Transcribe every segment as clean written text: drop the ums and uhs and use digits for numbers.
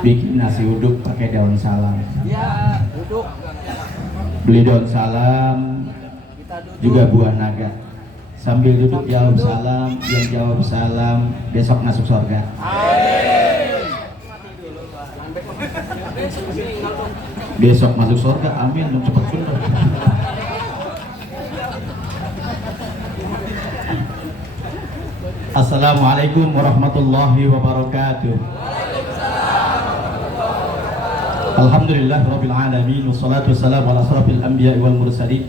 bikin nasi uduk pakai daun salam. Ya, duduk. Beli daun salam, juga buah naga. Sambil duduk jawab salam, yang jawab salam besok masuk surga. Besok masuk surga, amin. Dong cepat bener. Assalamualaikum warahmatullahi wabarakatuh. Alhamdulillah rabbil alamin, wassalatu wassalamu ala asrafil anbiya'i wal mursalin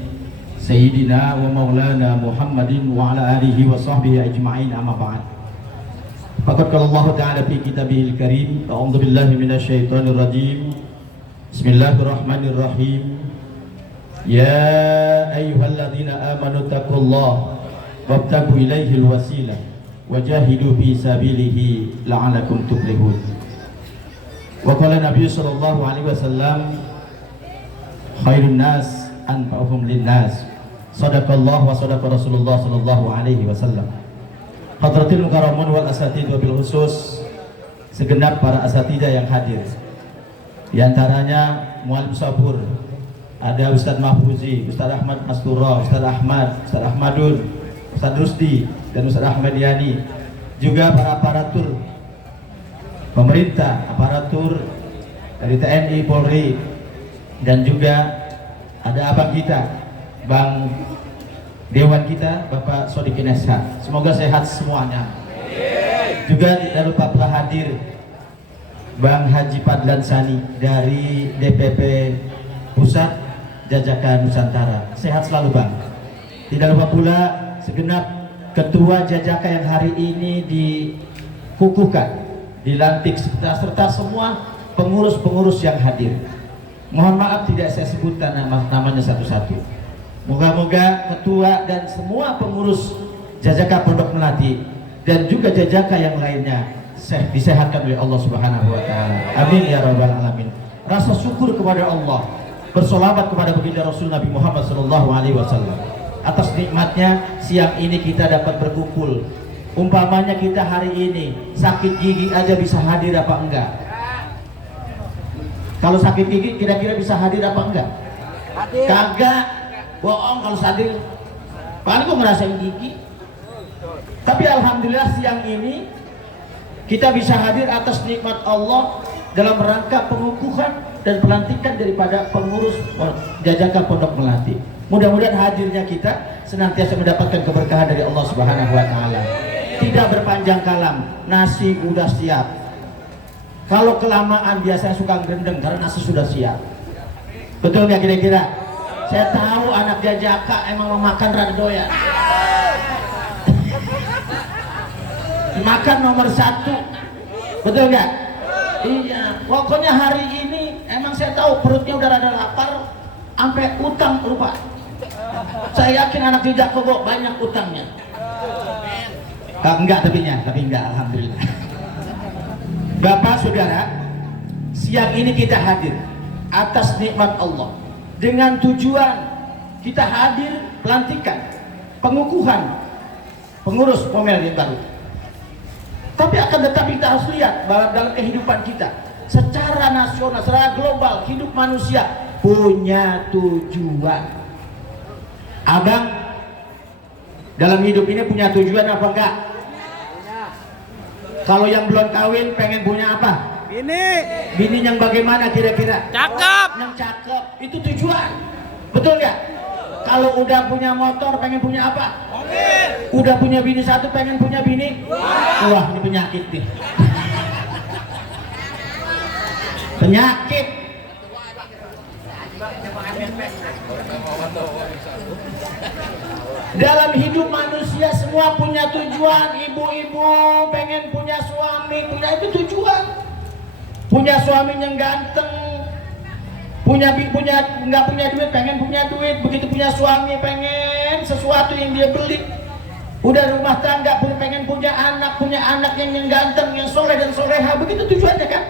sayyidina wa maulana Muhammadin wa ala alihi wa sahbihi ajma'in, amma ba'd. Faqad qala Allah ta'ala fi kitabihil karim, a'udzu billahi minasyaitonir rajim. Bismillahirrahmanirrahim. Ya ayyuhalladzina amanu taqullaha wabtagu ilaihil wasilah wajahidu fi sabilihi la'alakum tuflihun. Wa qala Nabi sallallahu alaihi wasallam, khairun nas anfa'uhum linnas. Sadaqallahu wa sadaqa Rasulullah sallallahu alaihi wasallam. Hadratil mukarramun wal asatidz bil khusus, segenap para asatidzah yang hadir. Di antaranya Muallim Sabur, ada Ustadz Mahfuzi, Ustadz Ahmad Mastura, Ustadz Ahmad, Ustadz Ahmadun, Ustadz Rusdi, dan Ustadz Ahmad Yani. Juga para aparatur pemerintah, aparatur dari TNI, Polri, dan juga ada abang kita, Bang Dewan kita, Bapak Sodikin SH. Semoga sehat semuanya. Juga tidak lupa telah hadir Bang Haji Padlan Sani dari DPP Pusat Jajakan Nusantara. Sehat selalu Bang. Tidak lupa pula segenap ketua Jajaka yang hari ini dikukuhkan, dilantik, serta semua pengurus-pengurus yang hadir. Mohon maaf tidak saya sebutkan namanya satu-satu. Moga-moga ketua dan semua pengurus Jajaka Pondok Melati dan juga Jajaka yang lainnya disehatkan oleh Allah Subhanahu wa taala. Amin ya rabbal alamin. Rasa syukur kepada Allah, bersolawat kepada baginda Rasul Nabi Muhammad sallallahu alaihi wasallam atas nikmatnya siang ini kita dapat berkumpul. Umpamanya kita hari ini sakit gigi aja bisa hadir apa enggak? Kalau sakit gigi kira-kira bisa hadir apa enggak? Hadir. Kagak. Bohong kalau hadir. Paling kok ngerasain gigi. Tapi alhamdulillah siang ini kita bisa hadir atas nikmat Allah dalam rangka pengukuhan dan pelantikan daripada pengurus Jajaka Pondok Melati. Mudah-mudahan hadirnya kita senantiasa mendapatkan keberkahan dari Allah Subhanahu wa taala. Tidak berpanjang kalam, nasi udah siap. Kalau kelamaan biasanya suka gendeng karena nasi sudah siap. Betul nggak kira-kira? Saya tahu anak Jajaka emang memakan rada doyan. Makan nomor 1, betul nggak? Iya, pokoknya hari ini emang saya tahu perutnya udah rada lapar, sampai utang rupa. Saya yakin anak Jajaka kok banyak utangnya. Enggak tapi enggak, alhamdulillah. Bapak saudara, siang ini kita hadir atas nikmat Allah dengan tujuan kita hadir pelantikan, pengukuhan pengurus Pomel yang baru. Tapi akan tetapi kita harus lihat bahwa dalam kehidupan kita secara nasional, secara global, hidup manusia punya tujuan. Abang dalam hidup ini punya tujuan apa enggak? Kalau yang belum kawin pengen punya apa? Bini yang bagaimana kira-kira? Cakep. Yang cakep, itu tujuan. Betul nggak? Kalau udah punya motor pengen punya apa? Udah punya bini 1 pengen punya bini? Wah, ini penyakit nih. Penyakit. Dalam hidup manusia semua punya tujuan. Ibu-ibu pengen punya suami, punya itu tujuan. Punya suami yang ganteng, nggak punya duit pengen punya duit. Begitu punya suami pengen sesuatu yang dia beli. Udah rumah tangga pengen punya anak yang ganteng, yang soleh dan soleha. Begitu tujuannya kan?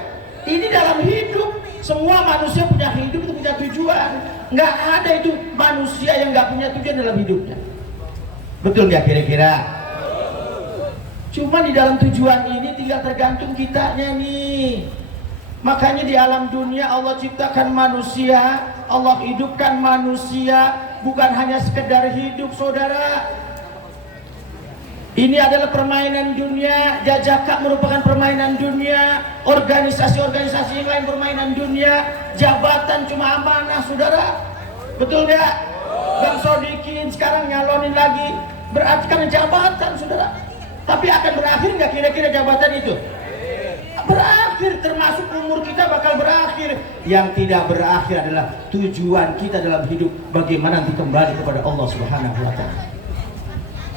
Ini dalam hidup semua manusia punya hidup itu punya tujuan. Nggak ada itu manusia yang nggak punya tujuan dalam hidupnya. Betul nggak kira-kira? Cuma di dalam tujuan ini tinggal tergantung kitanya nih. Makanya di alam dunia Allah ciptakan manusia, Allah hidupkan manusia, bukan hanya sekedar hidup, saudara. Ini adalah permainan dunia. Jajaka merupakan permainan dunia, organisasi-organisasi yang lain permainan dunia, jabatan cuma amanah, saudara. Betul nggak? Bang Sodikin sekarang nyalonin lagi, berarti kan jabatan, saudara. Tapi akan berakhir nggak kira-kira jabatan itu? Berakhir, termasuk umur kita bakal berakhir. Yang tidak berakhir adalah tujuan kita dalam hidup, bagaimana nanti kembali kepada Allah Subhanahu wa Ta'ala.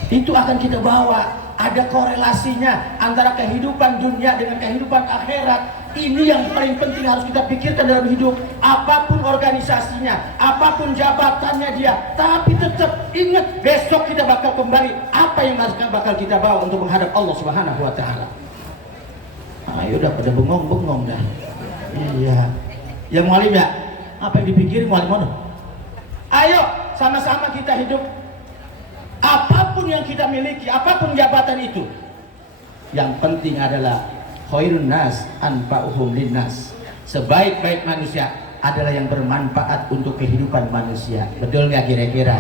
Itu akan kita bawa. Ada korelasinya antara kehidupan dunia dengan kehidupan akhirat. Ini yang paling penting harus kita pikirkan dalam hidup. Apapun organisasinya, apapun jabatannya dia, tapi tetap ingat besok kita bakal kembali. Apa yang bakal kita bawa untuk menghadap Allah Subhanahu wa Ta'ala. Ayo udah pada bengong-bengong dah. Iya. Yang mualim ya? Apa yang dipikirin mualim mana? Ayo sama-sama kita hidup. Apapun yang kita miliki, apapun jabatan itu, yang penting adalah khairun nas anfa'uhum linnas. Sebaik-baik manusia adalah yang bermanfaat untuk kehidupan manusia. Betul nggak kira-kira?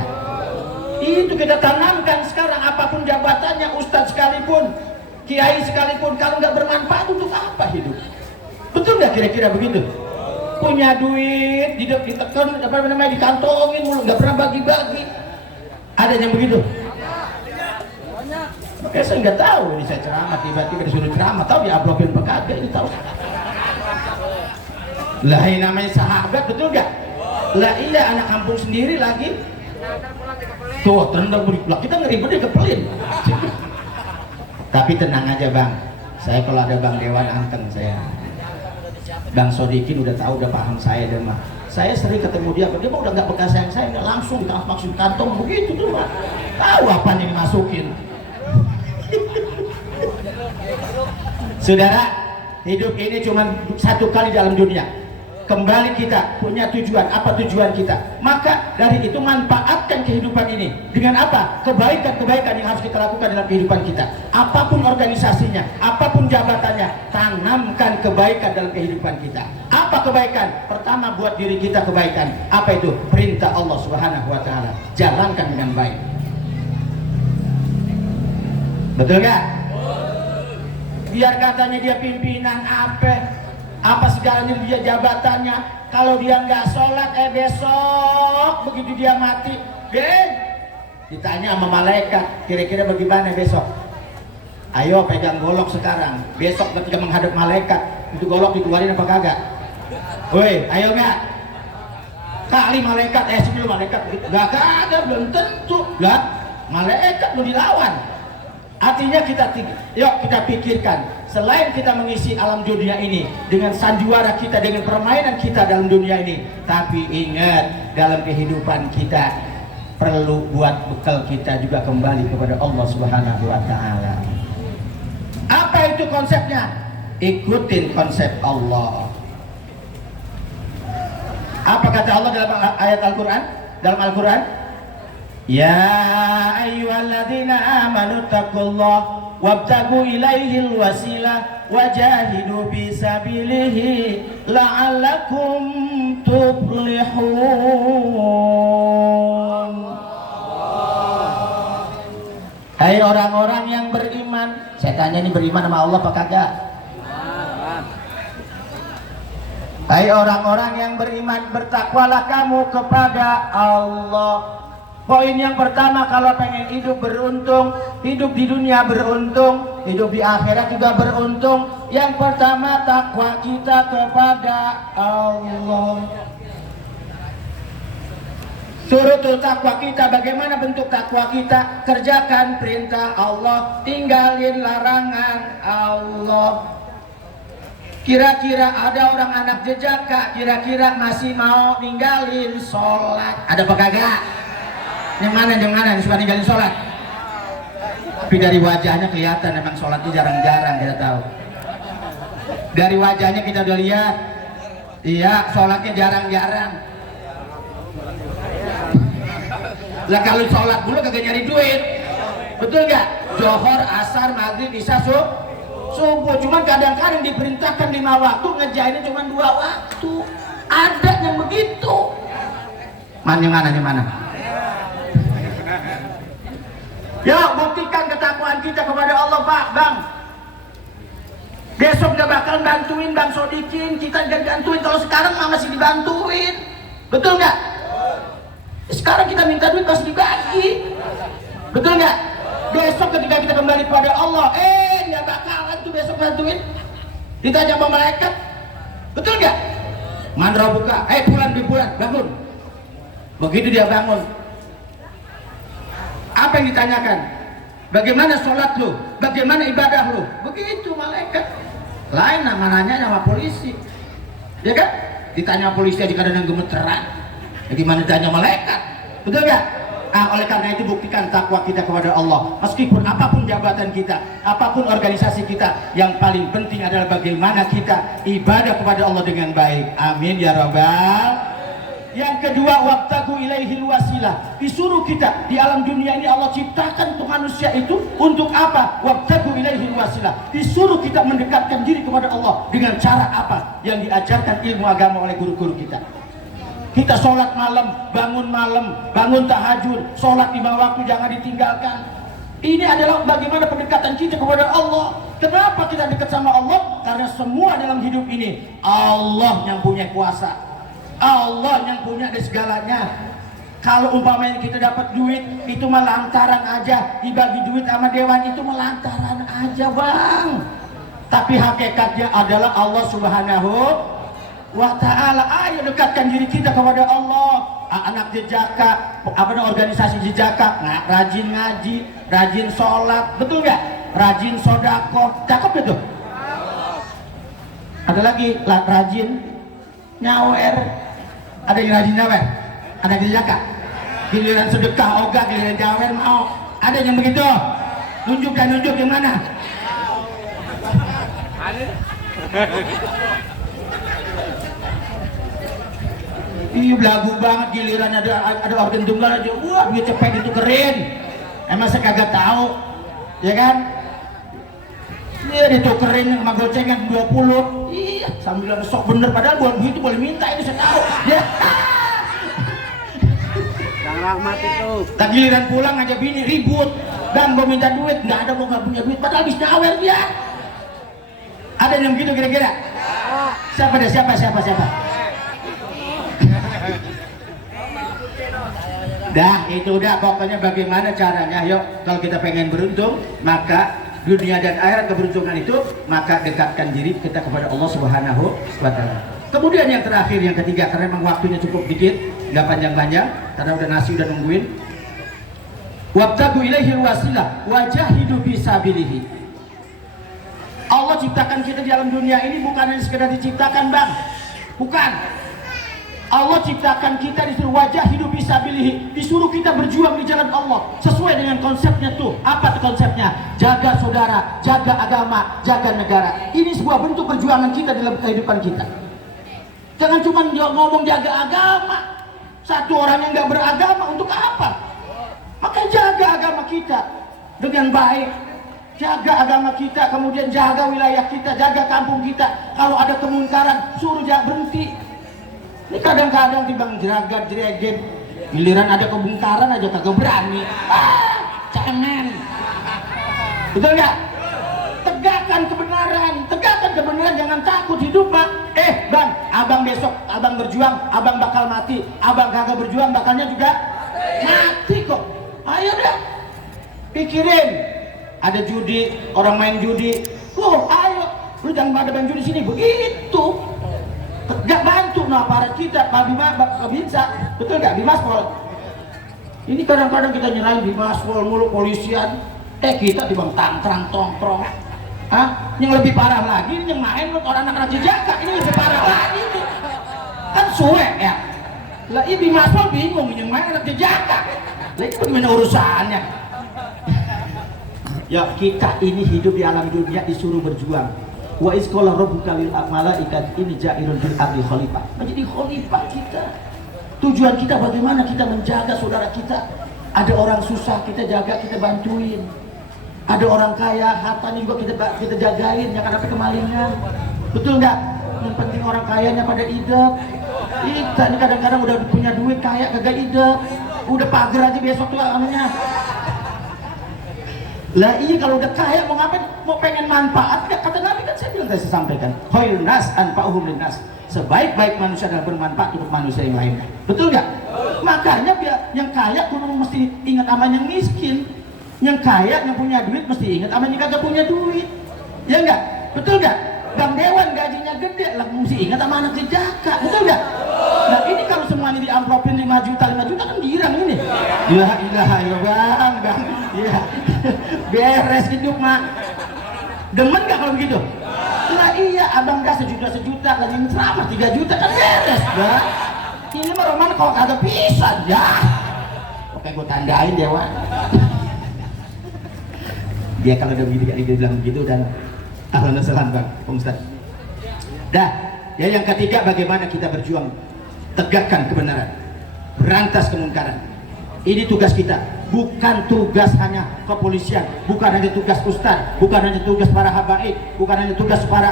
Itu kita tanamkan sekarang. Apapun jabatannya, ustadz sekalipun, kiai sekalipun, kalau nggak bermanfaat untuk apa hidup? Betul nggak kira-kira begitu? Punya duit, ditekan, apa namanya, dikantongin mulu, nggak pernah bagi-bagi. Ada yang begitu? Makanya saya nggak tahu, ini saya ceramah tiba-tiba disuruh ceramah, tahu diablopin apa kagak, ini tahu. Lah ini namanya sahabat, betul nggak? Lah iya, anak kampung sendiri lagi. Tuh, terendam lah, kita ngeribet dia kepelin. Tapi tenang aja bang, saya kalau ada Bang Dewan anteng saya. Bang Sodikin udah tahu, udah paham saya dan mah. Saya sering ketemu dia mah udah nggak bekas sayang saya, nggak langsung maksud kantong begitu tuh mah. Tahu apa yang dimasukin. Saudara, hidup ini cuma satu kali dalam dunia. Kembali kita punya tujuan. Apa tujuan kita? Maka dari itu manfaatkan kehidupan ini dengan apa? Kebaikan-kebaikan yang harus kita lakukan dalam kehidupan kita. Apapun organisasinya, apapun jabatannya, tanamkan kebaikan dalam kehidupan kita. Apa kebaikan? Pertama, buat diri kita kebaikan. Apa itu? Perintah Allah Subhanahu wa Ta'ala. Jalankan dengan baik. Betul gak? Biar katanya dia pimpinan apa segalanya dia jabatannya, kalau dia nggak sholat besok begitu dia mati ditanya sama malaikat, kira-kira bagaimana besok? Ayo pegang golok sekarang, besok ketika menghadap malaikat itu golok dikeluarin apa kagak? Woi, ayo nggak? Kali malaikat sebelum malaikat nggak kagak, belum tentu lah, malaikat belum dilawan. Artinya yuk kita pikirkan, selain kita mengisi alam dunia ini dengan sandiwara kita, dengan permainan kita dalam dunia ini, tapi ingat, dalam kehidupan kita perlu buat bekal kita juga kembali kepada Allah Subhanahu wa Ta'ala. Apa itu konsepnya? Ikutin konsep Allah. Apa kata Allah dalam ayat Al-Quran? Dalam Al-Quran, ya ayyuhalladzina amanu taqullah wabtagu ilaihil wasilah wajahidu fisabilihi la'allakum tuflihun. Hai orang-orang yang beriman. Saya tanya, ini beriman sama Allah apa kagak? Hai orang-orang yang beriman, bertakwalah kamu kepada Allah. Poin yang pertama, kalau pengen hidup beruntung, hidup di dunia beruntung, hidup di akhirat juga beruntung. Yang pertama, takwa kita kepada Allah. Suruh tuh takwa kita, bagaimana bentuk takwa kita? Kerjakan perintah Allah, tinggalin larangan Allah. Kira-kira ada orang anak jejaka, kira-kira masih mau ninggalin sholat? Ada apa kagak? Yang mana yang suka ninggalin sholat? Tapi dari wajahnya kelihatan memang sholatnya jarang-jarang, kita tahu. Dari wajahnya kita udah lihat, iya sholatnya jarang-jarang. Lah kalau sholat dulu kagak nyari duit, betul nggak? Johor, asar, maghrib, isya, Subuh. Cuman kadang-kadang diperintahkan 5 waktu, ngejainnya cuma 2 waktu. Ada yang begitu. Yang mana? Ya, buktikan ketakwaan kita kepada Allah, Pak, Bang. Besok gak bakal bantuin Bang Sodikin, kita gak bantuin. Kalau sekarang masih dibantuin. Betul gak? Sekarang kita minta duit masih dibagi. Betul gak? Besok ketika kita kembali kepada Allah, gak bakalan tuh besok bantuin. Ditanya sama malaikat. Betul gak? Mandra buka, bulan, bangun. Begitu dia bangun, apa yang ditanyakan? Bagaimana sholat lu? Bagaimana ibadah lu? Begitu malaikat. Lain namanya sama polisi, ya kan? Ditanya polisi aja kadang gemeteran. Bagaimana ditanya malaikat? Betul gak? Oleh karena itu buktikan takwa kita kepada Allah. Meskipun apapun jabatan kita, apapun organisasi kita, yang paling penting adalah bagaimana kita ibadah kepada Allah dengan baik. Amin ya rabbal. Yang kedua, wabtagu ilaihil wasilah. Disuruh kita di alam dunia ini Allah ciptakan untuk manusia itu untuk apa? Wabtagu ilaihil wasilah. Disuruh kita mendekatkan diri kepada Allah dengan cara apa? Yang diajarkan ilmu agama oleh guru-guru kita. Kita sholat malam, bangun tahajud, sholat 5 waktu jangan ditinggalkan. Ini adalah bagaimana pendekatan kita kepada Allah. Kenapa kita dekat sama Allah? Karena semua dalam hidup ini Allah yang punya kuasa, Allah yang punya di segalanya. Kalau umpamanya kita dapat duit, itu mah lantaran aja. Dibagi duit sama dewan itu mah lantaran aja, Bang. Tapi hakikatnya adalah Allah Subhanahu wa ta'ala. Ayo dekatkan diri kita kepada Allah. Anak jejaka, organisasi jejaka, rajin ngaji, rajin sholat, betul nggak? Rajin sodako, cakep gitu. Ada lagi rajin nyawer. Ada yang rajin nyawer, ada yang jejaka. Giliran sedekah ogah, giliran nyawer mau. Ada yang begitu. Nunjuk yang mana? Iya belagu banget, giliran ada organ tunggal aja, wah duit cepet itu keren. Emang saya kagak tahu, ya kan? Iya ditukerin sama gocengan 20. Iya sambil sok bener, padahal buat duit itu boleh minta, ini saya tahu. Ya. Yang rahmat itu. Tak giliran pulang aja bini ribut, Bang mau minta duit, nggak ada, mau nggak punya duit, padahal habis nyawer dia. Ada yang begitu kira-kira? Siapa? Dah itu udah, pokoknya bagaimana caranya. Yuk kalau kita pengen beruntung, maka dunia dan akhirat keberuntungan itu, maka dekatkan diri kita kepada Allah Subhanahu wa ta'ala. Kemudian yang terakhir, yang ketiga, karena memang waktunya cukup dikit, nggak panjang-panjang karena udah nasi udah nungguin. Wabtagu ilaihil wasilah wajahidu fisabilihi. Allah ciptakan kita di alam dunia ini bukan hanya sekedar diciptakan, Bang. Bukan. Allah ciptakan kita disuruh wajah hidup fisabilihi, disuruh kita berjuang di jalan Allah sesuai dengan konsepnya tuh. Apa tuh konsepnya? Jaga saudara, jaga agama, jaga negara. Ini sebuah bentuk perjuangan kita dalam kehidupan kita. Jangan cuma ngomong jaga agama. Satu orang yang nggak beragama untuk apa? Maka jaga agama kita dengan baik. Jaga agama kita, kemudian jaga wilayah kita, jaga kampung kita. Kalau ada kemungkaran, suruh jangan berhenti. Ini kadang-kadang timbang jeragat jereget, giliran ada kebongkaran aja kagak berani. Cemen. Betul nggak? Tegakkan kebenaran, jangan takut hidup, Pak. Bang, abang besok abang berjuang, abang bakal mati. Abang kagak berjuang, bakalnya juga mati kok. Ayo dah, pikirin. Ada judi, orang main judi. Ayo, lu jangan pada main judi sini. Begitu. Gak bantu aparat kita, Pak Binsa, betul gak? Bimaspol. Ini kadang-kadang kita nyerahin Bimaspol mulu, polisian. Kita dibang tangkrang tongkrong. Yang lebih parah lagi, ini yang main orang anak jejaka. Ini lebih parah lagi. Kan suwe ya. Lah ini Bimaspol bingung, yang main anak jejaka. Lah itu bagaimana urusannya? Ya kita ini hidup di alam dunia disuruh berjuang. Wa isqala rabbuka lil malaikat ini ja'irun fil ardi khalifah. Menjadi khalifah kita. Tujuan kita bagaimana kita menjaga saudara kita. Ada orang susah kita jaga, kita bantuin. Ada orang kaya, hartanya juga kita jagain, jangan sampai kemalingan. Betul nggak? Yang penting orang kayanya pada idep. Kita ini kadang-kadang udah punya duit kaya kagak idep. Udah pagar aja besok tuh anunya. Lah iya, kalau udah kaya mau ngapain? Mau pengen manfaat nggak? Kata Nabi kan, saya bilang, saya sampaikan, khairun nas anfa'uhum linnas. Sebaik-baik manusia adalah bermanfaat untuk manusia yang lain. Betul nggak? Makanya biar yang kaya kudu mesti ingat sama yang miskin. Yang kaya, yang punya duit mesti ingat sama yang kagak punya duit. Ya enggak? Betul enggak? Bang Dewan gajinya gede lah, mesti ingat sama anak jejaka. Betul enggak? Nah ini kalau semuanya diamplopin 5 juta kan girang ini. Ya ilaha illallah bang. Ya. Beres hidup mak. Demen enggak kalau begitu? Nah iya, abang dah sejuta lagi ceramah 3 juta kan beres bang. Ini mah roman kalau kagak pisan ya. Oke gue tandain Dewan. Dia kalau udah begitu dia bilang begitu dan ahlan salam bang Ustaz. Dah, ya yang ketiga bagaimana kita berjuang tegakkan kebenaran, berantas kemungkaran. Ini tugas kita, bukan tugas hanya kepolisian, bukan hanya tugas ustaz, bukan hanya tugas para habaib, bukan hanya tugas para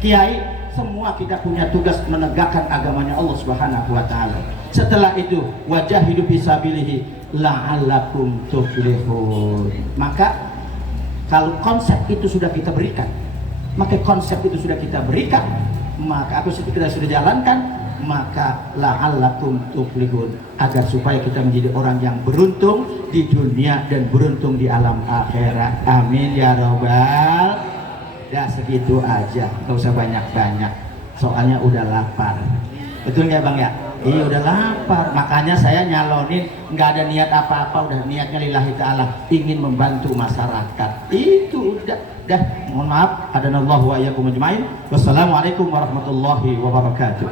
kiai. Semua kita punya tugas menegakkan agamanya Allah Subhanahu wa taala. Setelah itu wajahidu fisabilihi la'allakum tuflihun. Maka kalau konsep itu sudah kita berikan, maka kita sudah jalankan, maka la'allakum tuflihun, agar supaya kita menjadi orang yang beruntung di dunia dan beruntung di alam akhirat. Amin ya robbal. Dah segitu aja, nggak usah banyak-banyak, soalnya udah lapar. Betul nggak bang ya? Iya udah lapar, makanya saya nyalonin, nggak ada niat apa-apa, udah niatnya lillahi ta'ala, ingin membantu masyarakat. Itu udah, mohon maaf, hadanallahu wa iyyakum ajmain. Wassalamualaikum warahmatullahi wabarakatuh.